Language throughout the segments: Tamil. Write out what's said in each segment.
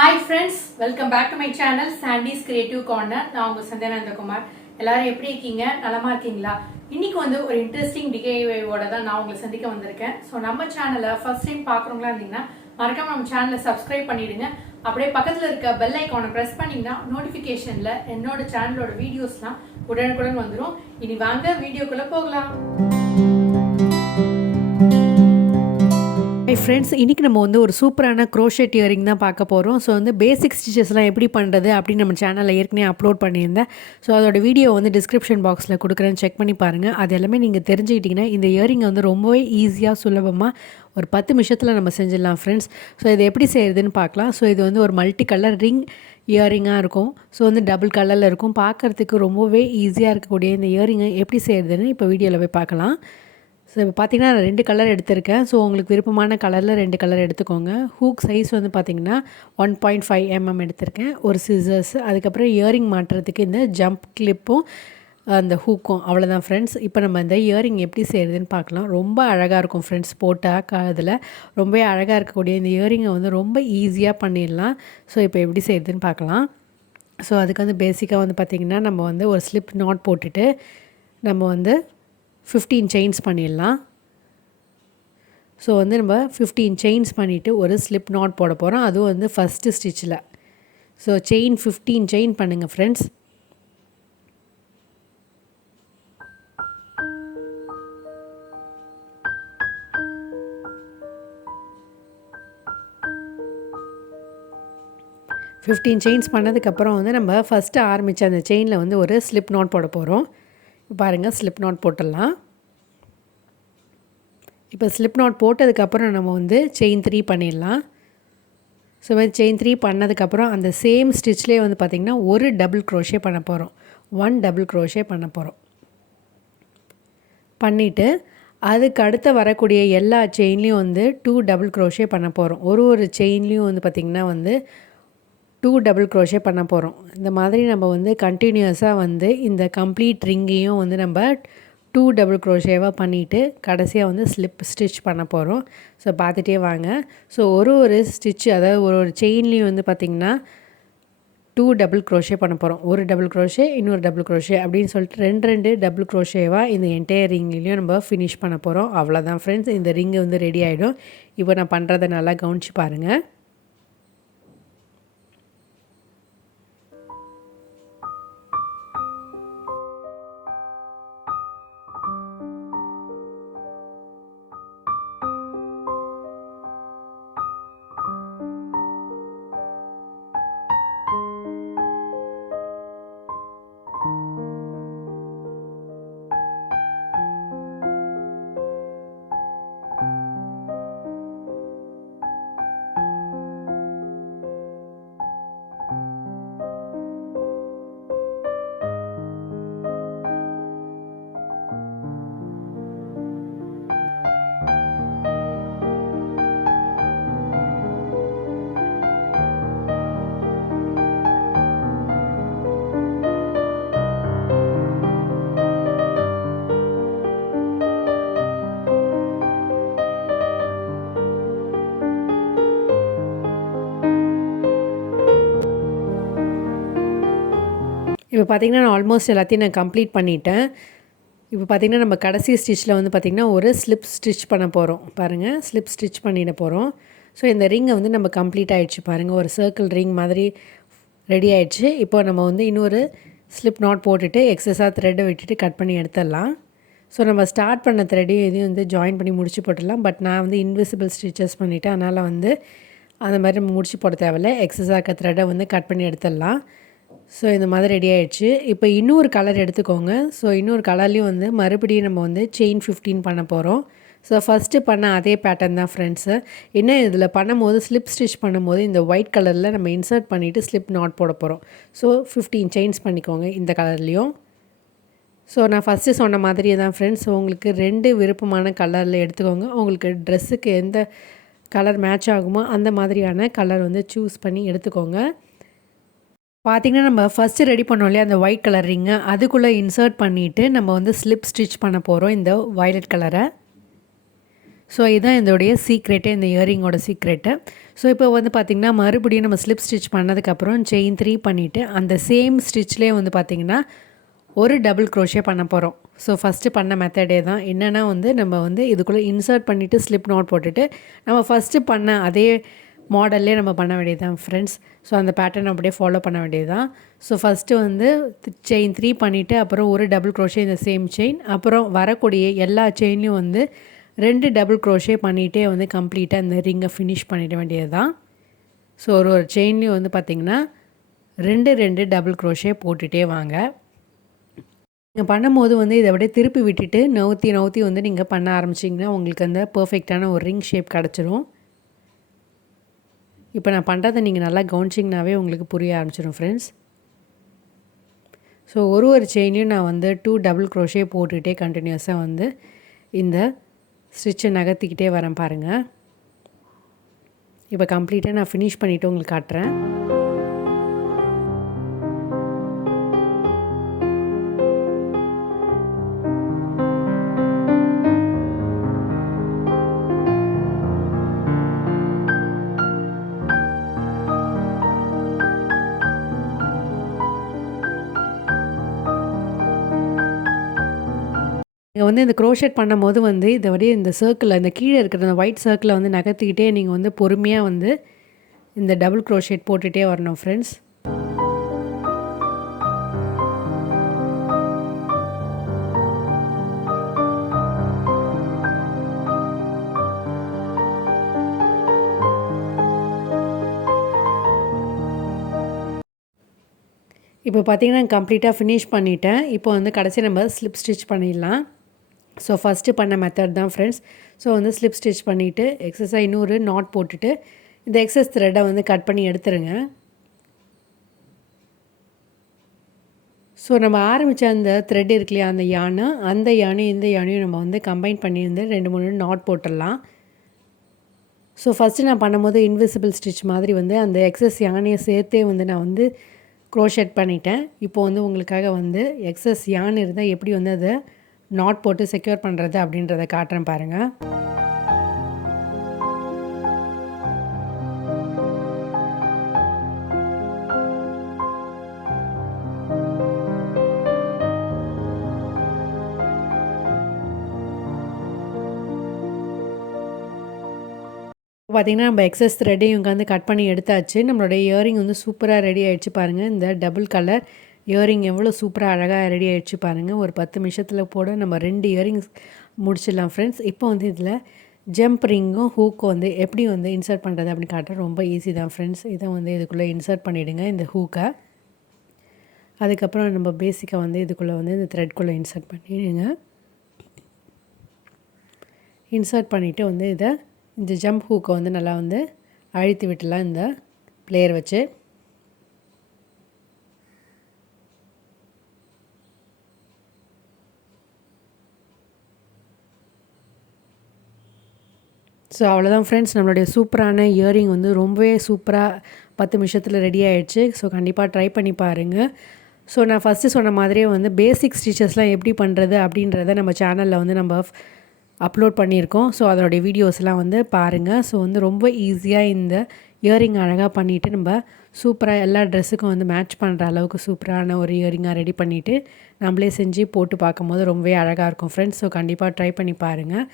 Hi friends, welcome back to my channel Sandy's Creative Corner. நான் உங்க சந்தியானந்தகுமார். எல்லாரும் எப்படி இருக்கீங்க? நலமா இருக்கீங்களா? இன்னைக்கு ஒரு இன்ட்ரெஸ்டிங் டிகேவோட தான் நான் உங்களை சந்திக்க வந்திருக்கேன். ஸோ நம்ம சேனலை ஃபர்ஸ்ட் டைம் பார்க்குறவங்களா இருந்தீங்கன்னா மறக்காம நம்ம சேனலை சப்ஸ்கிரைப் பண்ணிடுங்க. அப்படியே பக்கத்தில் இருக்க பெல் ஐக்கானை ப்ரெஸ் பண்ணிங்கன்னா நோட்டிஃபிகேஷனில் என்னோட சேனலோட வீடியோஸ்லாம் உடனுக்குடன் வந்துடும். இனி வாங்க வீடியோக்குள்ளே போகலாம். ஹாய் ஃப்ரெண்ட்ஸ், இன்றைக்கி நம்ம ஒரு சூப்பரான க்ரோஷெட் இயரிங் தான் பார்க்க போகிறோம். ஸோ பேசிக் ஸ்டிச்சஸ்லாம் எப்படி பண்ணுறது அப்படின்னு நம்ம சேனலில் ஏற்கனவே அப்லோட் பண்ணியிருந்தேன். ஸோ அதோட வீடியோ டிஸ்கிரிப்ஷன் பாக்ஸில் கொடுக்குறேன்னு செக் பண்ணி பாருங்கள். அது எல்லாமே நீங்கள் தெரிஞ்சுக்கிட்டிங்கன்னா இந்த இயரிங்கை ரொம்பவே ஈஸியாக சுலபமாக ஒரு 10 நிமிஷத்தில் நம்ம செஞ்சிடலாம் ஃப்ரெண்ட்ஸ். ஸோ இது எப்படி செய்கிறதுன்னு பார்க்கலாம். ஸோ இது ஒரு மல்டி கலர் ரிங் இயரிங்காக இருக்கும். ஸோ டபுள் கலரில் இருக்கும். பார்க்குறதுக்கு ரொம்பவே ஈஸியாக இருக்கக்கூடிய இந்த இயரிங்கை எப்படி செய்கிறதுன்னு இப்போ வீடியோவில் போய் பார்க்கலாம். ஸோ இப்போ பார்த்தீங்கன்னா நான் 2 கலர் எடுத்திருக்கேன். ஸோ உங்களுக்கு விருப்பமான கலரில் 2 கலர் எடுத்துக்கோங்க. ஹூக் சைஸ் பார்த்திங்கன்னா 1.5 mm எடுத்திருக்கேன். ஒரு சிசர்ஸ், அதுக்கப்புறம் இயரிங் மாட்டுறதுக்கு இந்த ஜம்ப் கிளிப்பும் அந்த ஹூக்கும், அவ்வளோதான் ஃப்ரெண்ட்ஸ். இப்போ நம்ம இந்த இயரிங் எப்படி செய்கிறதுன்னு பார்க்கலாம். ரொம்ப அழகாக இருக்கும் ஃப்ரெண்ட்ஸ். போட்டால் அதில் ரொம்ப அழகாக இருக்கக்கூடிய இந்த இயரிங்கை ரொம்ப ஈஸியாக பண்ணிடலாம். ஸோ இப்போ எப்படி செய்கிறதுன்னு பார்க்கலாம். ஸோ அதுக்கு பேசிக்காக பார்த்திங்கன்னா நம்ம ஒரு ஸ்லிப் நாட் போட்டுட்டு நம்ம 15 செயின்ஸ் பண்ணிடலாம். ஸோ நம்ம 15 செயின்ஸ் பண்ணிவிட்டு ஒரு ஸ்லிப் நாட் போட போகிறோம். அதுவும் ஃபஸ்ட்டு ஸ்டிச்சில். ஸோ செயின் 15 செயின் பண்ணுங்கள் ஃப்ரெண்ட்ஸ். செயின்ஸ் பண்ணதுக்கப்புறம் நம்ம ஃபஸ்ட்டு ஆரம்பித்த அந்த செயினில் ஒரு ஸ்லிப் நாட் போட போகிறோம். பாருங்கள், ஸ்லிப் நாட் போட்டுடலாம். இப்போ ஸ்லிப் நாட் போட்டதுக்கப்புறம் நம்ம செயின் 3 பண்ணிடலாம். ஸோ செயின் 3 பண்ணதுக்கப்புறம் அந்த சேம் ஸ்டிச்லேயே பார்த்திங்கன்னா ஒரு டபுள் க்ரோஷே பண்ண போகிறோம். 1 டபுள் க்ரோஷே பண்ண போகிறோம். பண்ணிவிட்டு அதுக்கு அடுத்து வரக்கூடிய எல்லா செயின்லேயும் 2 டபுள் க்ரோஷே பண்ண போகிறோம். ஒரு செயின்லேயும் பார்த்திங்கன்னா 2 டபுள் க்ரோஷே பண்ண போகிறோம். இந்த மாதிரி நம்ம கண்டினியூஸாக இந்த கம்ப்ளீட் ரிங்கையும் நம்ம 2 டபுள் க்ரோஷேவாக பண்ணிவிட்டு கடைசியாக ஸ்லிப் ஸ்டிச் பண்ண போகிறோம். ஸோ பார்த்துட்டே வாங்க. ஸோ ஒரு ஸ்டிச், அதாவது ஒரு செயின்லேயும் பார்த்திங்கன்னா 2 டபுள் க்ரோஷே பண்ண போகிறோம். ஒரு டபுள் க்ரோஷே, இன்னொரு டபுள் க்ரோஷே அப்படின்னு சொல்லிட்டு 2 டபுள் க்ரோஷேவாக இந்த என்டையர் ரிங்லேயும் நம்ம ஃபினிஷ் பண்ண போகிறோம். அவ்வளோதான் ஃப்ரெண்ட்ஸ், இந்த ரிங்கு ரெடி ஆகிடும். இப்போ நான் பண்ணுறதை நல்லா கவனித்து பாருங்கள். இப்போ பார்த்திங்கன்னா நான் ஆல்மோஸ்ட் எல்லாத்தையும் நான் கம்ப்ளீட் பண்ணிட்டேன். இப்போ பார்த்திங்கன்னா நம்ம கடைசி ஸ்டிச்சில் பார்த்திங்கன்னா ஒரு ஸ்லிப் ஸ்டிச் பண்ண போகிறோம். பாருங்கள், ஸ்லிப் ஸ்டிச் பண்ணிட போகிறோம். ஸோ இந்த ரிங்கை நம்ம கம்ப்ளீட் ஆகிடுச்சு. பாருங்கள், ஒரு சர்க்கிள் ரிங் மாதிரி ரெடி ஆகிடுச்சு. இப்போ நம்ம இன்னொரு ஸ்லிப் நாட் போட்டுட்டு எக்ஸஸாக த்ரெட்டை விட்டுட்டு கட் பண்ணி எடுத்துடலாம். ஸோ நம்ம ஸ்டார்ட் பண்ண த்ரெட்டையும் இதையும் ஜாயின் பண்ணி முடிச்சு போட்டுடலாம். பட் நான் இன்விசிபிள் ஸ்டிச்சஸ் பண்ணிவிட்டு அதனால் அந்த மாதிரி நம்ம முடிச்சு போட தேவையில்லை. எக்ஸஸாக இருக்க த்ரெட்டை கட் பண்ணி எடுத்துடலாம். ஸோ இந்த மாதிரி ரெடி ஆகிடுச்சு. இப்போ இன்னொரு கலர் எடுத்துக்கோங்க. ஸோ இன்னொரு கலர்லேயும் மறுபடியும் நம்ம செயின் 15 பண்ண போகிறோம். ஸோ ஃபஸ்ட்டு பண்ண அதே பேட்டர்ன் தான் ஃப்ரெண்ட்ஸு. என்ன இதில் பண்ணும்போது ஸ்லிப் ஸ்டிச் பண்ணும்போது இந்த ஒயிட் கலரில் நம்ம இன்சர்ட் பண்ணிவிட்டு ஸ்லிப் நாட் போட போகிறோம். ஸோ 15 செயின்ஸ் பண்ணிக்கோங்க இந்த கலர்லேயும். ஸோ நான் ஃபஸ்ட்டு சொன்ன மாதிரியே தான் ஃப்ரெண்ட்ஸ். உங்களுக்கு 2 விருப்பமான கலரில் எடுத்துக்கோங்க. உங்களுக்கு ட்ரெஸ்ஸுக்கு எந்த கலர் மேட்ச் ஆகுமோ அந்த மாதிரியான கலர் சூஸ் பண்ணி எடுத்துக்கோங்க. பார்த்திங்கன்னா நம்ம ஃபஸ்ட்டு ரெடி பண்ணோம் இல்லையா அந்த ஒயிட் கலர் ரிங்கை, அதுக்குள்ளே இன்சர்ட் பண்ணிவிட்டு நம்ம ஸ்லிப் ஸ்டிச் பண்ண போகிறோம் இந்த வயலட் கலரை. ஸோ இதுதான் இதோடைய சீக்ரெட்டு, இந்த இயரிங்கோட சீக்ரெட்டு. ஸோ இப்போ வந்து பார்த்திங்கன்னா மறுபடியும் நம்ம ஸ்லிப் ஸ்டிச் பண்ணதுக்கப்புறம் செயின் 3 பண்ணிவிட்டு அந்த சேம் ஸ்டிச்லேயே வந்து பார்த்திங்கன்னா ஒரு டபுள் க்ரோஷே பண்ண போகிறோம். ஸோ ஃபஸ்ட்டு பண்ண மெத்தடே தான். என்னென்னா வந்து நம்ம வந்து இதுக்குள்ளே இன்சர்ட் பண்ணிவிட்டு ஸ்லிப் நாட் போட்டுட்டு நம்ம ஃபஸ்ட்டு பண்ண அதே மாடல்லே நம்ம பண்ண வேண்டியது தான் ஃப்ரெண்ட்ஸ். ஸோ அந்த பேட்டர்ன் அப்படியே ஃபாலோ பண்ண வேண்டியது தான். ஸோ ஃபஸ்ட்டு வந்து செயின் 3 பண்ணிவிட்டு அப்புறம் ஒரு டபுள் க்ரோஷே இந்த சேம் செயின், அப்புறம் வரக்கூடிய எல்லா செயின்லையும் வந்து 2 டபுள் க்ரோஷே பண்ணிகிட்டே வந்து கம்ப்ளீட்டாக இந்த ரிங்கை ஃபினிஷ் பண்ணிட வேண்டியது தான். ஸோ ஒரு செயின்லேயும் வந்து பார்த்திங்கன்னா 2 டபுள் க்ரோஷே போட்டுகிட்டே வாங்க. நீங்கள் பண்ணும்போது வந்து இதை அப்படியே திருப்பி விட்டுட்டு நவுத்தி வந்து நீங்கள் பண்ண ஆரம்பிச்சிங்கன்னா உங்களுக்கு அந்த பர்ஃபெக்டான ஒரு ரிங் ஷேப் கிடச்சிரும். இப்போ நான் பண்ணுறதை நீங்கள் நல்லா கவனிச்சிங்கனாவே உங்களுக்கு புரிய ஆரம்பிச்சிடும் ஃப்ரெண்ட்ஸ். ஸோ ஒரு செயினையும் நான் வந்து 2 டபுள் க்ரோஷே போட்டுகிட்டே கண்டினியூஸாக வந்து இந்த ஸ்டிச்சை நகர்த்திக்கிட்டே வரேன் பாருங்கள். இப்போ கம்ப்ளீட்டாக நான் ஃபினிஷ் பண்ணிவிட்டு உங்களுக்கு காட்டுறேன். நீங்கள் வந்து இந்த க்ரோஷெட் பண்ணும்போது வந்து இதை அப்படியே இந்த சர்க்கிளில் இந்த கீழே இருக்கிற அந்த ஒயிட் சர்க்கிளை வந்து நகர்த்திக்கிட்டே நீங்கள் வந்து பொறுமையாக வந்து இந்த டபுள் க்ரோஷெட் போட்டுகிட்டே வரணும் ஃப்ரெண்ட்ஸ். இப்போ பார்த்தீங்கன்னா கம்ப்ளீட்டாக ஃபினிஷ் பண்ணிவிட்டேன். இப்போ வந்து கடைசி நம்ம ஸ்லிப் ஸ்டிச் பண்ணிடலாம். ஸோ ஃபஸ்ட்டு பண்ண மெத்தட் தான் ஃப்ரெண்ட்ஸ். ஸோ வந்து ஸ்லிப் ஸ்டிச் பண்ணிவிட்டு எக்ஸஸாக இன்னொரு நாட் போட்டுட்டு இந்த எக்ஸஸ் த்ரெட்டை வந்து கட் பண்ணி எடுத்துருங்க. ஸோ நம்ம ஆரம்பித்த அந்த த்ரெட் இருக்கு இல்லையா, அந்த யானை, அந்த யானையும் இந்த யானையும் நம்ம வந்து கம்பைன் பண்ணி வந்து 2-3 நாட் போட்டுடலாம். ஸோ ஃபஸ்ட்டு நான் பண்ணும்போது இன்விசிபிள் ஸ்டிச் மாதிரி வந்து அந்த எக்ஸஸ் யானையை சேர்த்தே வந்து நான் வந்து க்ரோஷெட் பண்ணிட்டேன். இப்போ வந்து உங்களுக்காக வந்து எக்ஸஸ் யான் இருந்தால் எப்படி வந்து அதை நாட் போட்டு செக்யூர் பண்ணுறது அப்படின்றத காட்டுறேன் பாருங்கள். பார்த்திங்கன்னா நம்ம எக்ஸஸ் த்ரெட்டையும் உட்காந்து கட் பண்ணி எடுத்தாச்சு. நம்மளுடைய இயரிங் வந்து சூப்பராக ரெடி ஆகிடுச்சு பாருங்கள். இந்த டபுள் கலர் இயரிங் எவ்வளோ சூப்பராக அழகாக ரெடி ஆகிடுச்சு பாருங்கள். ஒரு 10 நிமிஷத்தில் போட நம்ம 2 இயரிங்ஸ் முடிச்சிடலாம் ஃப்ரெண்ட்ஸ். இப்போ வந்து இதில் ஜம்ப் ரிங்கும் ஹூக்கும் வந்து எப்படி வந்து இன்சர்ட் பண்ணுறது அப்படின்னு காட்ட ரொம்ப ஈஸி தான் ஃப்ரெண்ட்ஸ். இதை வந்து இதுக்குள்ளே இன்சர்ட் பண்ணிவிடுங்க இந்த ஹூக்கை. அதுக்கப்புறம் நம்ம பேசிக்காக வந்து இதுக்குள்ளே வந்து இந்த த்ரெட்குள்ளே இன்சர்ட் பண்ணிவிடுங்க. இன்சர்ட் பண்ணிவிட்டு வந்து இந்த ஜம்ப் ஹூக்கை வந்து நல்லா வந்து அழுத்தி விட்டுலாம் இந்த பிளேயர் வச்சு. ஸோ அவ்வளோதான் ஃப்ரெண்ட்ஸ், நம்மளுடைய சூப்பரான இயரிங் வந்து ரொம்பவே சூப்பராக 10 நிமிஷத்தில் ரெடி ஆகிடுச்சு. ஸோ கண்டிப்பாக ட்ரை பண்ணி பாருங்கள். ஸோ நான் ஃபஸ்ட்டு சொன்ன மாதிரியே வந்து பேசிக் ஸ்டிச்சஸ்லாம் எப்படி பண்ணுறது அப்படின்றத நம்ம சேனலில் வந்து நம்ம அப்லோட் பண்ணியிருக்கோம். ஸோ அதனுடைய வீடியோஸ்லாம் வந்து பாருங்கள். ஸோ வந்து ரொம்ப ஈஸியாக இந்த இயரிங் அழகாக பண்ணிவிட்டு நம்ம சூப்பராக எல்லா ட்ரெஸ்ஸுக்கும் வந்து மேட்ச் பண்ணுற அளவுக்கு சூப்பரான ஒரு இயரிங்காக ரெடி பண்ணிவிட்டு நம்மளே செஞ்சு போட்டு பார்க்கும்போது ரொம்பவே அழகாக இருக்கும் ஃப்ரெண்ட்ஸ். ஸோ கண்டிப்பாக ட்ரை பண்ணி பாருங்கள்.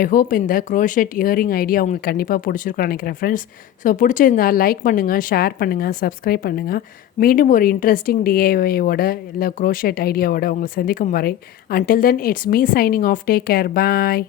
ஐ ஹோப் இந்த க்ரோஷெட் இயரிங் ஐடியா உங்களுக்கு கண்டிப்பாக பிடிச்சிருக்குன்னு நினைக்கிறேன் ஃப்ரெண்ட்ஸ். ஸோ பிடிச்சிருந்தால் லைக் பண்ணுங்கள், ஷேர் பண்ணுங்கள், சப்ஸ்கிரைப் பண்ணுங்கள். மீண்டும் ஒரு இன்ட்ரெஸ்டிங் டிஐஒயோட இல்லை க்ரோஷெட் ஐடியாவோட உங்களை சந்திக்கும் வரை until then it's me signing off. Take care. Bye.